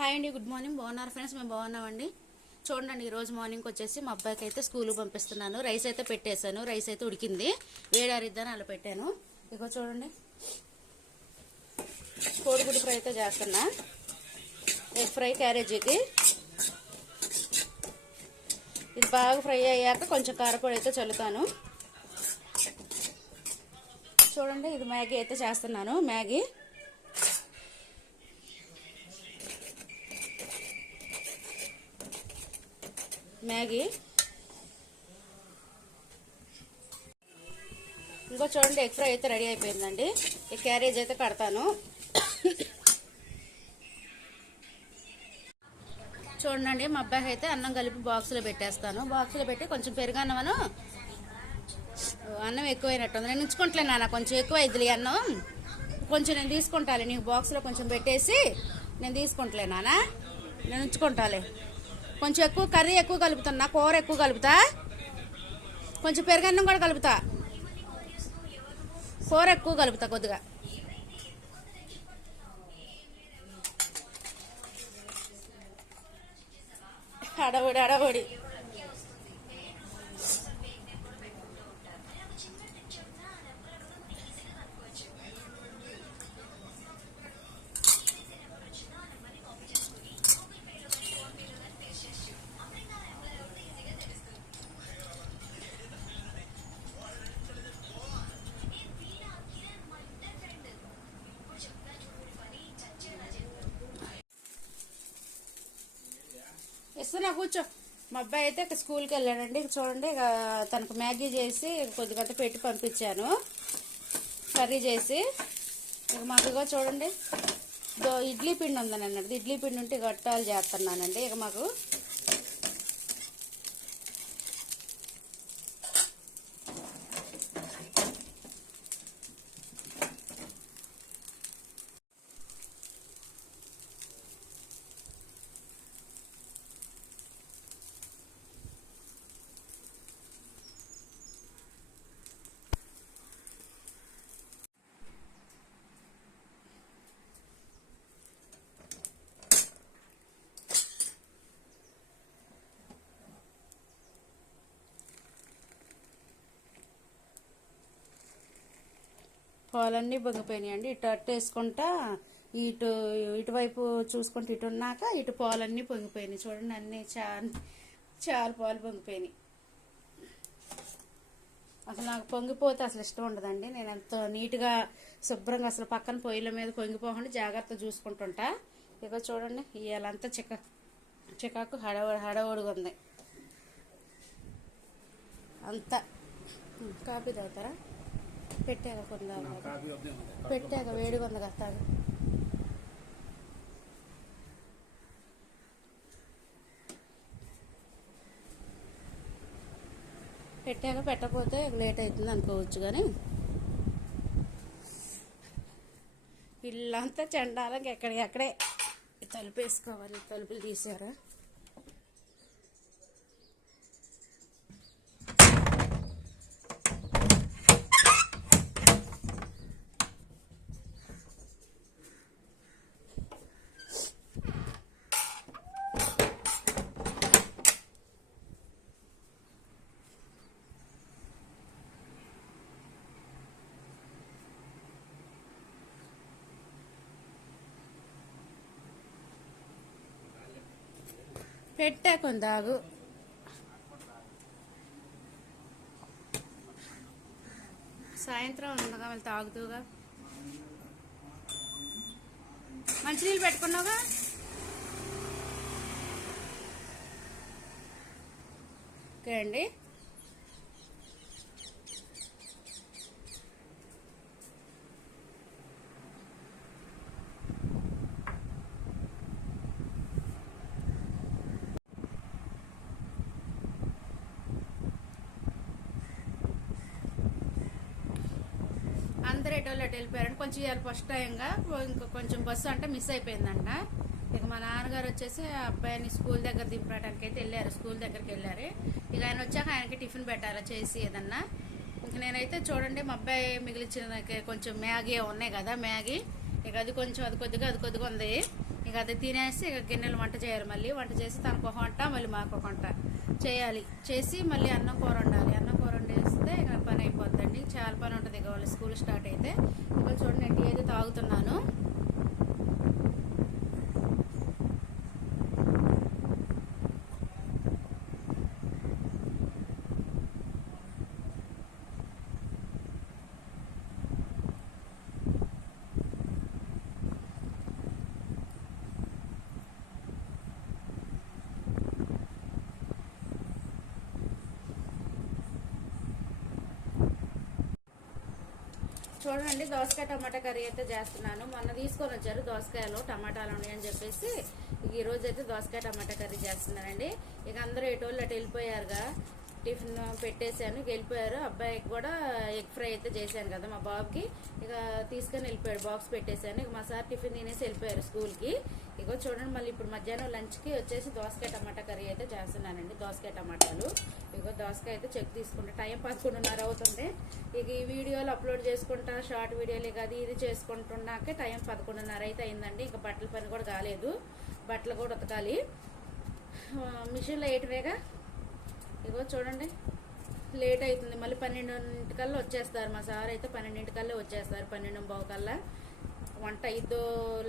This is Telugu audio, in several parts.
హాయ్ అండి గుడ్ మార్నింగ్. బాగున్నారు ఫ్రెండ్స్? మేము బాగున్నామండి. చూడండి ఈరోజు మార్నింగ్ వచ్చేసి మా అబ్బాయికి అయితే స్కూల్కి పంపిస్తున్నాను. రైస్ అయితే పెట్టేశాను. రైస్ అయితే ఉడికింది. వేడారిద్దని అలా పెట్టాను. ఇగో చూడండి. కోడిగుడ్డు ఫ్రై అయితే చేస్తున్నా. ఎగ్ ఫ్రై క్యారేజీకి ఇది బాగా ఫ్రై అయ్యాక కొంచెం కారపొడి అయితే చల్లుతాను. చూడండి ఇది మ్యాగీ అయితే చేస్తున్నాను. Maggi Maggi. ఇంకో చూడండి ఎగ్ ఫ్రై అయితే రెడీ అయిపోయిందండి. ఈ క్యారేజ్ అయితే కడతాను. చూడండి మా అబ్బాయికి అయితే అన్నం కలిపి బాక్స్లో పెట్టేస్తాను. బాక్స్లో పెట్టి కొంచెం పెరుగన్నమను అన్నం ఎక్కువైనట్టుంది. నేను ఉంచుకుంటలే నాన్న కొంచెం ఎక్కువ ఇదిలే అన్నం. కొంచెం నేను తీసుకుంటాలే నీకు బాక్స్లో కొంచెం పెట్టేసి నేను తీసుకుంటలే నాన్న. నేను ఉంచుకుంటాలే. కొంచెం ఎక్కువ కర్రీ ఎక్కువ కలుపుతాను నా కూర ఎక్కువ కలుపుతా. కొంచెం పెరుగన్నం కూడా కలుపుతా. కూర ఎక్కువ కలుపుతా కొద్దిగా. అడవుడి అడవుడి ఇస్తున్నా కూర్చో. మా అబ్బాయి అయితే ఇక స్కూల్కి వెళ్ళాడండి. ఇక చూడండి ఇక తనకు మ్యాగీ చేసి కొద్దిగా పెట్టి పంపించాను. కర్రీ చేసి. ఇక మాకు చూడండి. ఇడ్లీ పిండి ఉందని అన్నది ఇడ్లీ పిండి ఉంటే గట్టాలు చేస్తున్నానండి. ఇక మాకు పాలన్నీ పొంగిపోయినాయండి ఇటు అట్టు వేసుకుంటా ఇటు ఇటువైపు చూసుకుంటూ ఇటు ఉన్నాక ఇటు పాలన్నీ పొంగిపోయినాయి చూడండి అన్నీ చా చాలా పాలు పొంగిపోయినాయి అసలు నాకు పొంగిపోతే అసలు ఇష్టం ఉండదండి. నేను ఎంత నీట్గా శుభ్రంగా అసలు పక్కన పొయ్యిల మీద పొంగిపోకుండా జాగ్రత్త చూసుకుంటుంటా. ఇక చూడండి ఇవాళంతా చికా చికాకు హడవ హడవడిగా ఉంది అంతా కాపీ తాగుతారా? పెట్టాక కొందా పెట్టాక వేడిగా ఉంది కదా పెట్టాక పెట్టకపోతే లేట్ అవుతుంది అనుకోవచ్చు కానీ. ఇల్లంతా చండాలంగా ఎక్కడికక్కడే తలుపు వేసుకోవాలి తలుపులు తీసారా పెట్టా కొందాగు సాయంత్రం ఉండగా మళ్ళీ తాగుతూగా మంచినీళ్ళు పెట్టుకున్నావుగా? ఓకే అండి. అందరు ఎటోళ్ళు అటు కొంచెం ఇవాళ ఫస్ట్ టైంగా ఇంకా కొంచెం బస్సు అంటే మిస్ అయిపోయిందంట. ఇక మా నాన్నగారు వచ్చేసి ఆ అబ్బాయిని స్కూల్ దగ్గర దింపడానికి అయితే వెళ్ళారు స్కూల్ దగ్గరికి వెళ్ళారు. ఇక ఆయన వచ్చాక ఆయనకి టిఫిన్ పెట్టాలా చేసి ఏదన్నా. ఇంక నేనైతే చూడండి మా అబ్బాయి మిగిలిచిన కొంచెం మ్యాగీ ఉన్నాయి కదా మ్యాగీ. ఇక అది కొంచెం అది కొద్దిగా అది కొద్దిగా ఉంది. ఇక అది తినేసి ఇక గిన్నెలు వంట చేయాలి మళ్ళీ. వంట చేసి తనకు ఒక వంట మళ్ళీ మాకు ఒక వంట చేయాలి. చేసి మళ్ళీ అన్నం కూర వండాలి. అన్నం కూర వండేస్తే ఇక పని అయిపోద్దండి చాలా పని ఉంటుంది ఇక వాళ్ళ స్కూల్ స్టార్ట్ అయితే. ఇక చూడండి టీ అయితే తాగుతున్నాను. చూడండి దోసకాయ టమాటా కర్రీ అయితే చేస్తున్నాను. మొన్న తీసుకొని వచ్చారు దోసకాయలు టమాటాలు ఉన్నాయని చెప్పేసి ఇక ఈ రోజు అయితే దోసకాయ టమాటా కర్రీ చేస్తున్నానండి. ఇక అందరూ ఎటోళ్ళు అటు వెళ్ళిపోయారుగా టిఫిన్ పెట్టేశాను వెళ్ళిపోయారు. అబ్బాయికి కూడా ఎగ్ ఫ్రై అయితే చేశాను కదా మా బాబుకి. ఇక తీసుకొని వెళ్ళిపోయాడు బాక్స్ పెట్టేశాను. ఇక మా సార్ టిఫిన్ తినేసి వెళ్ళిపోయారు స్కూల్కి. ఇగో చూడండి మళ్ళీ ఇప్పుడు మధ్యాహ్నం లంచ్కి వచ్చేసి దోసకాయ టమాటా కర్రీ అయితే చేస్తున్నానండి దోసకాయ టమాటాలు. ఇగో దోసకాయ అయితే చెక్ తీసుకుంటా. టైం పదకొండున్నర అవుతుంది. ఇక ఈ వీడియోలు అప్లోడ్ చేసుకుంటా షార్ట్ వీడియోలు ఇక అది ఇది చేసుకుంటున్నాకే టైం పదకొండున్నర అయితే అయిందండి. ఇంకా బట్టల పని కూడా కాలేదు. బట్టలు కూడా ఉతకాలి. మిషన్లో వేయటమేగా ఇగో చూడండి లేట్ అవుతుంది. మళ్ళీ పన్నెండింటికల్లా వచ్చేస్తారు. మా సార్ అయితే పన్నెండింటికల్లా వచ్చేస్తారు పన్నెండు బావు కల్లా వంట అయిద్దో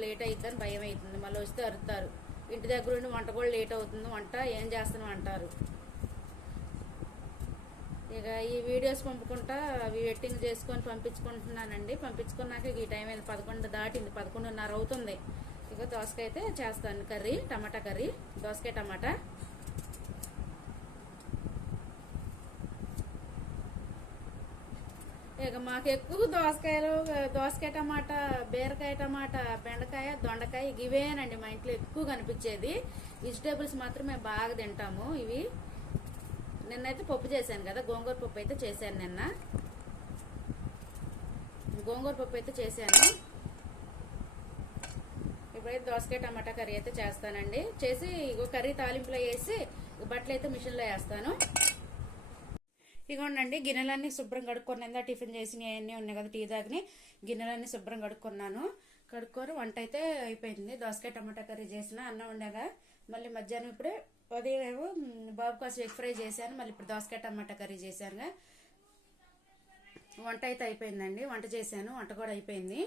లేట్ అయిద్దని భయం అవుతుంది మళ్ళీ వస్తే అరుతారు. ఇంటి దగ్గర ఉండి వంట కూడా లేట్ అవుతుంది. వంట ఏం చేస్తాను అంటారు. ఇక ఈ వీడియోస్ పంపుకుంటా అవి ఎట్టింగ్ చేసుకొని పంపించుకుంటున్నానండి. పంపించుకున్నాక ఇక ఈ టైం అయింది పదకొండు దాటింది. పదకొండున్నర అవుతుంది. ఇక దోసకాయ అయితే చేస్తాను. కర్రీ టమాటా కర్రీ దోసకాయ టమాటా. ఇక మాకు ఎక్కువ దోసకాయలు దోసకాయ టమాటా బీరకాయ టమాటా బెండకాయ దొండకాయ ఇవేనండి మా ఇంట్లో ఎక్కువ కనిపించేది. వెజిటేబుల్స్ మాత్రమే బాగా తింటాము ఇవి. నిన్నైతే పప్పు చేశాను కదా గోంగూర పప్పు అయితే చేశాను నిన్న. గోంగూర పప్పు అయితే చేశాను. ఇప్పుడైతే దోసకాయ టమాటా కర్రీ అయితే చేస్తానండి. చేసి ఇగో కర్రీ తాలింపులో వేసి బట్టలు అయితే మిషన్లో వేస్తాను. ఇగోండి గిన్నెలన్నీ శుభ్రం కడుక్కున్నాను టిఫిన్ చేసి అవన్నీ ఉన్నాయి కదా టీ తాగిని గిన్నెలన్నీ శుభ్రం కడుక్కున్నాను. కడుక్కొని వంట అయితే అయిపోయింది. దోసకాయ టమాటా కర్రీ చేసిన అన్నం ఉండగా మళ్ళీ మధ్యాహ్నం ఇప్పుడే ఉదయం ఏమో బాబు కోసం ఎగ్ ఫ్రై చేశాను. మళ్ళీ ఇప్పుడు దోసకాయ టమాటా కర్రీ చేశాను వంట అయితే అయిపోయిందండి. వంట చేశాను. వంట కూడా అయిపోయింది.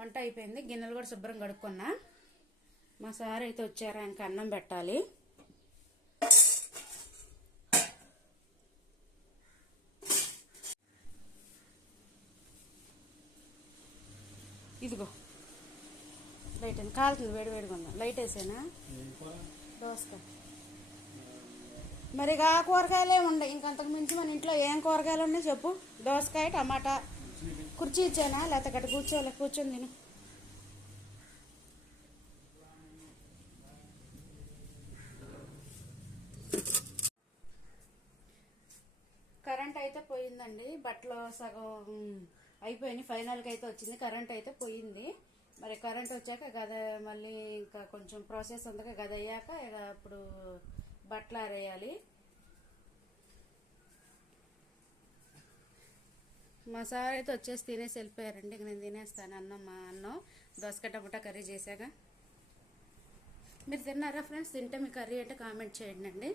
వంట అయిపోయింది. గిన్నెలు కూడా శుభ్రం కడుక్కున్నా. మా సార్ అయితే వచ్చారు ఇంకా అన్నం పెట్టాలి. ఇదిగో. లైట్ అని కాలుతుంది వేడి వేడిగా ఉందా? లైట్ వేసేనా? దోసకాయ. మరి ఆ కూరగాయలే ఉండవు ఇంకంతకు మించి మన ఇంట్లో ఏం కూరగాయలు ఉన్నాయి చెప్పు? దోసకాయ టమాటా. కుర్చీ ఇచ్చానా? లేకపోతే అక్కడ కూర్చోలే కూర్చొని తిను. కరెంట్ అయితే పోయిందండి. బట్టలు సగం అయిపోయినాయి ఫైనల్గా అయితే వచ్చింది. కరెంట్ అయితే పోయింది. మరి కరెంట్ వచ్చాక గద మళ్ళీ ఇంకా కొంచెం ప్రాసెస్ ఉంది గద అయ్యాక ఇక బట్టలు ఆరేయాలి. మా సార్ అయితే వచ్చేసి తినేసి వెళ్ళిపోయారండి. ఇక నేను తినేస్తాను. అన్నం మా అన్నం. దోసకాయ టమాటా కర్రీ చేశాక. మీరు తిన్నారా ఫ్రెండ్స్? తింటే మీ కర్రీ అంటే కామెంట్ చేయండి అండి.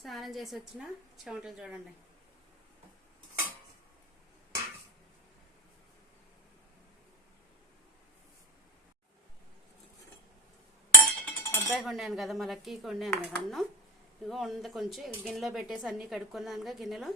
స్నానం చేసి వచ్చిన చెమటలు చూడండి. అబ్బాయి కొండాను కదా మళ్ళీ లక్కీ కొండాను కదా అన్నం. ఇగో ఉంది కొంచెం గిన్నెలో పెట్టేసి అన్నీ కడుక్కున్నాను గిన్నెలో.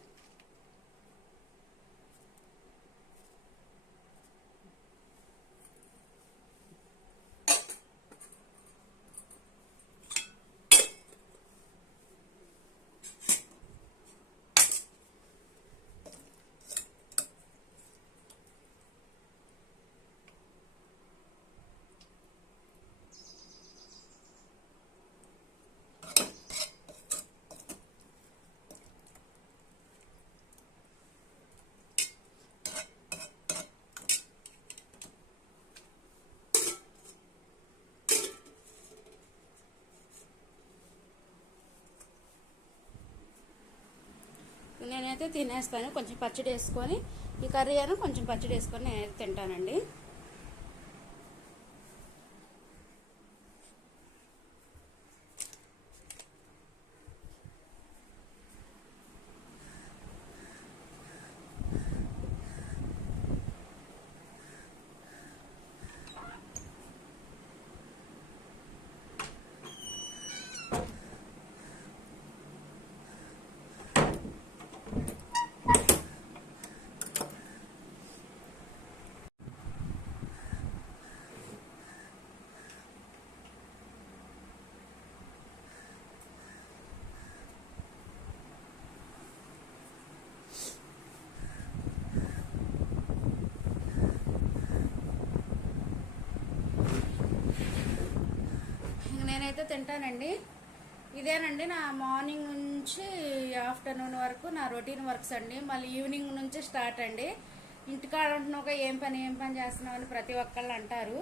నేనైతే తినేస్తాను. కొంచెం పచ్చడి వేసుకొని ఈ కర్రీ అయినా కొంచెం పచ్చడి వేసుకొని నేనైతే తింటానండి ఇంక నేనైతే తింటానండి. ఇదేనండి నా మార్నింగ్ నుంచి ఆఫ్టర్నూన్ వరకు నా రొటీన్ వర్క్స్ అండి. మళ్ళీ ఈవినింగ్ నుంచి స్టార్ట్ అండి. ఇంటికాడ ఉంటున్నాక ఏం పని ఏం పని చేస్తున్నావు అని ప్రతి ఒక్కళ్ళు అంటారు.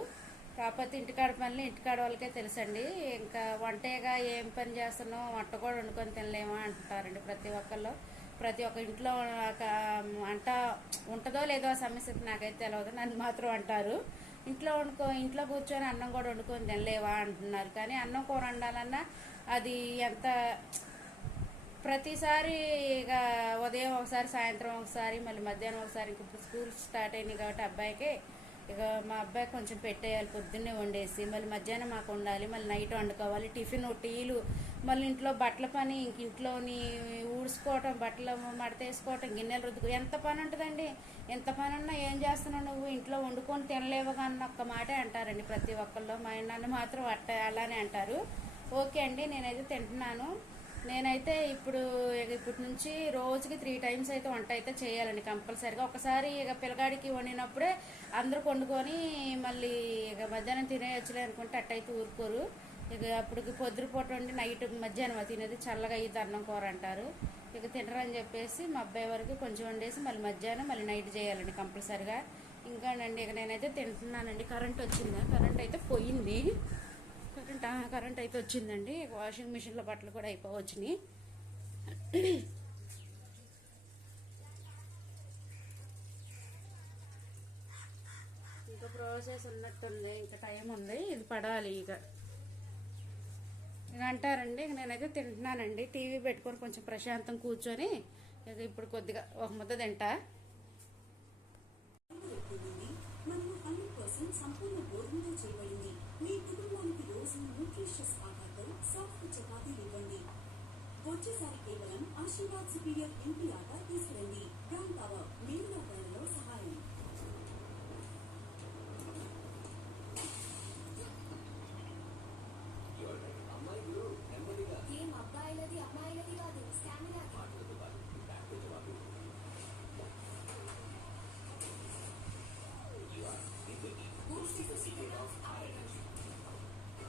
కాకపోతే ఇంటికాడ పనులు ఇంటికాడ వాళ్ళకే తెలుసండి. ఇంకా వంటగా ఏం పని చేస్తున్నావు? వంట కూడా వండుకొని తినలేమా అంటారండి ప్రతి ఒక్కళ్ళు. ప్రతి ఒక్క ఇంట్లో ఒక వంట ఉంటుందో లేదో ఆ సమస్య నాకైతే తెలియదు నన్ను మాత్రం అంటారు. ఇంట్లో వండుకో ఇంట్లో కూర్చొని అన్నం కూడా వండుకొని తినలేవా అంటున్నారు. కానీ అన్నం కూర వండాలన్నా అది ఎంత ప్రతిసారి ఇక ఉదయం ఒకసారి సాయంత్రం ఒకసారి మళ్ళీ మధ్యాహ్నం ఒకసారి ఇంక ఇప్పుడు స్కూల్ స్టార్ట్ అయినాయి కాబట్టి అబ్బాయికి ఇక మా అబ్బాయి కొంచెం పెట్టేయాలి పొద్దున్నే వండేసి మళ్ళీ మధ్యాహ్నం మాకు వండాలి మళ్ళీ నైట్ వండుకోవాలి టిఫిన్ టీలు మళ్ళీ ఇంట్లో బట్టల పని ఇంక ఇంట్లోని ఊడ్చుకోవటం బట్టలు మడతేసుకోవటం గిన్నెలు రుద్దుకు ఎంత పని ఉంటుందండి? ఎంత పని ఉన్నా ఏం చేస్తున్నావు నువ్వు? ఇంట్లో వండుకొని తినలేవుగా కానీ ఒక్క మాటే అంటారండి ప్రతి ఒక్కళ్ళు. మా నన్ను మాత్రం అట్ట అలానే అంటారు. ఓకే అండి నేనైతే తింటున్నాను. నేనైతే ఇప్పుడు ఇక ఇప్పటి నుంచి రోజుకి త్రీ టైమ్స్ అయితే వంట అయితే చేయాలండి కంపల్సరీగా. ఒకసారి ఇక పిల్లగాడికి వండినప్పుడే అందరూ వండుకొని మళ్ళీ ఇక మధ్యాహ్నం తినేయచ్చులే అనుకుంటే అట్టయితే ఊరుకోరు. ఇక అప్పటికి పొద్దుపూట వండి నైట్ మధ్యాహ్నం అది తినేది చల్లగా అయ్యి అన్నం కూర అంటారు. ఇక తినరని చెప్పేసి మా అబ్బాయి వరకు కొంచెం వండేసి మళ్ళీ మధ్యాహ్నం మళ్ళీ నైట్ చేయాలండి కంపల్సరీగా. ఇంకానండి ఇక నేనైతే తింటున్నానండి. కరెంట్ వచ్చిందా? కరెంట్ అయితే పోయింది. కరెంట్ కరెంట్ అయితే వచ్చిందండి. వాషింగ్ మిషన్లో బట్టలు కూడా అయిపోవచ్చినాయి. ఇంకా ప్రాసెస్ ఉన్నట్టుంది ఇంకా టైం ఉంది. ఇది పడాలి ఇక. ఇక అంటారండి ఇక నేనైతే తింటున్నానండి. టీవీ పెట్టుకొని కొంచెం ప్రశాంతం కూర్చొని ఇక ఇప్పుడు కొద్దిగా ఒక ముద్ద తింటా. సంపూర్ణ గోధుమతో చేయబడింది. మీ కుటుంబ రోజు న్యూట్రిషియస్ ఆహారంతో సాఫ్ట్ చపాతీలు ఇవ్వండి. వచ్చేసారి కేవలం ఆశీర్వాద్ సుపీరియర్ ఎంపీ ఆట తీసుకురండి. బ్రౌన్ పవర్ మిగిలిన ధరలో సహాయం ఏం అబ్బాయిలది అమ్మాయిలది కాదు stamina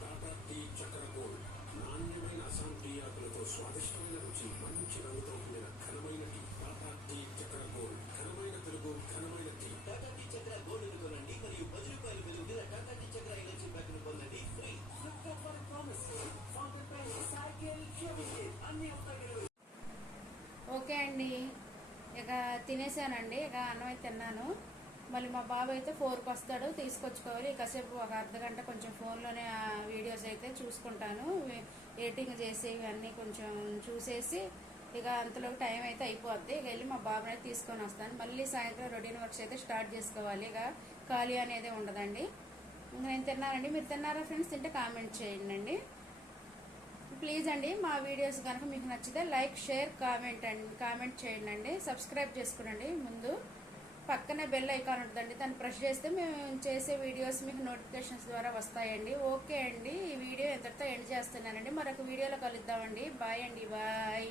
Tata tea Chakra gold నాణ్యమైన అస్సాం టీ ఆకులతో స్వాదిష్టమైన రుచి మంచి రంగుతో కూడిన ఘనమైన tea Tata tea Chakra gold ఘనమైన తెలుగు ఘనమైన tea Tata tea Chakra gold కొనండి మరియు పది రూపాయలు విలువ టాటా టీ చక్ర ఎనర్జీ ప్యాక్ను పొందండి ఫ్రీ ఓకే అండి. ఇక తినేసానండి. ఇక అన్నం అయితే తిన్నాను. మళ్ళీ మా బాబు అయితే ఫోర్కి వస్తాడు. తీసుకొచ్చుకోవాలి. కాసేపు ఒక అర్ధ గంట కొంచెం ఫోన్లోనే వీడియోస్ అయితే చూసుకుంటాను. ఎడిటింగ్ చేసి ఇవన్నీ కొంచెం చూసేసి ఇక అంతలో టైం అయితే అయిపోద్ది. ఇక వెళ్ళి మా బాబుని అయితే తీసుకొని వస్తాను. మళ్ళీ సాయంత్రం రొటీన్ వర్క్స్ అయితే స్టార్ట్ చేసుకోవాలి. ఇక ఖాళీ అనేది ఉండదండి. నేను తిన్నానండి. మీరు తిన్నారా ఫ్రెండ్స్? తింటే కామెంట్ చేయండి ప్లీజ్ అండి మా వీడియోస్ కనుక మీకు నచ్చితే లైక్ షేర్ కామెంట్ అండి కామెంట్ చేయండి అండి సబ్స్క్రైబ్ చేసుకునండి ముందు. పక్కనే బెల్ ఐకాన్ ఉంటుందండి. దాన్ని ప్రెస్ చేస్తే మేము చేసే వీడియోస్ మీకు నోటిఫికేషన్స్ ద్వారా వస్తాయండి. ఓకే అండి. ఈ వీడియో ఎంతటితో ఎండ్ చేస్తున్నానండి. మరొక వీడియోలో కలుద్దామండి. బాయ్ అండి. బాయ్